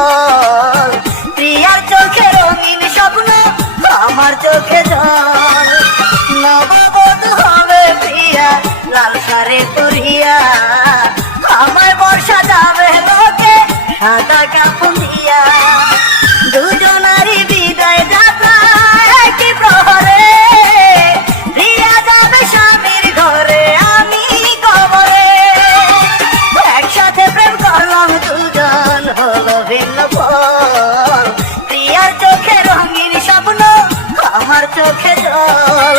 ফল। প্রিয়ার চোখে রঙিন স্বপ্ন, আমার চোখে জল। নববধূ হবে প্রিয়া লাল শাড়ি পরিয়া, আমায় বর্ষা যাবে লোকে সাদা কাপড় দিয়া। দুজনারই বিদায় যাত্রা একই প্রহরে, প্রিয়া যাবে স্বামীর ঘরে, আমি কবরে। একসাথে প্রেম করলাম দুজন, হলো ভিন্ন ফল। প্রিয়ার চোখে রঙিন স্বপ্ন, আমার চোখে জল।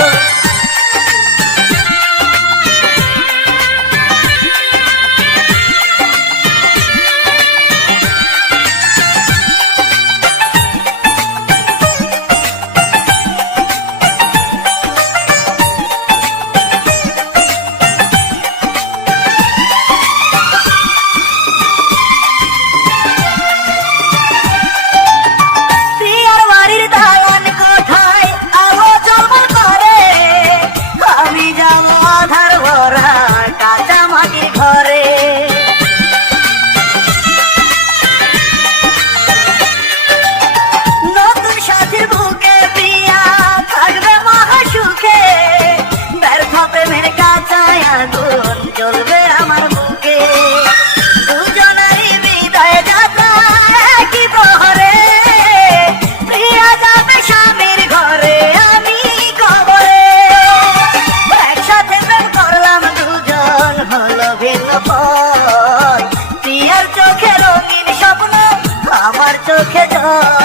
নতুন সাথীর বুকে প্রিয়া থাকবে মহাসুখে, ব্যর্থ প্রেমের কাঁচায় আগুন জ্বলবে আমার বুকে। দুজনারই বিদায় যাত্রা একই প্রহরে, প্রিয়া যাবে স্বামীর ঘরে, আমি কবরে। একসাথে প্রেম করলাম দুজন, হলো ভিন্ন ফল। প্রিয়ার চোখে রঙিন স্বপ্ন, আমার চোখে জল।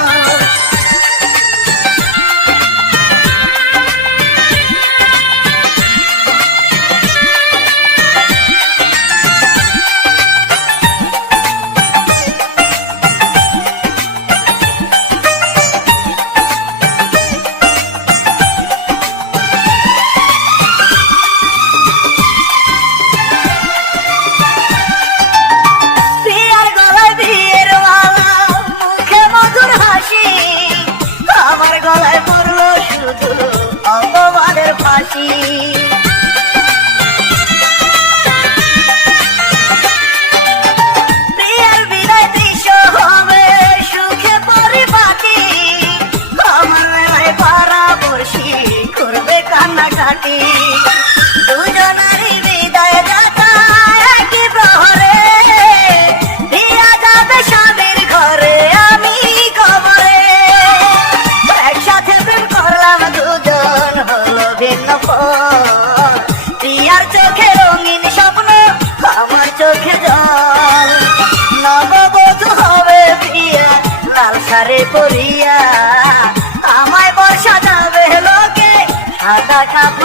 প্রিয়ার গলায় বিয়ের মালা, মুখে মধুর হাসি, আমার গলায় পড়লো শুধু অপমানের ফাঁসি। প্রিয়ার বিদায় দৃশ্য হবে সুখে পরিপাটি, আমার মেলায় পাড়াপড়শি করবে কান্নাকাটি। দুজনারই বিদায় যাত্রা একই প্রহরে, প্রিয়া যাবে স্বামীর ঘরে, আমি কবরে। একসাথে প্রেম করলাম দুজন, হলো ভিন্ন ফল। প্রিয়ার চোখে রঙিন স্বপ্ন, আমার চোখে জল। নববধূ হবে প্রিয়া লাল শাড়ি পরিয়া, আমায় বর্ষা যাবে লোকে সাদা কাপড়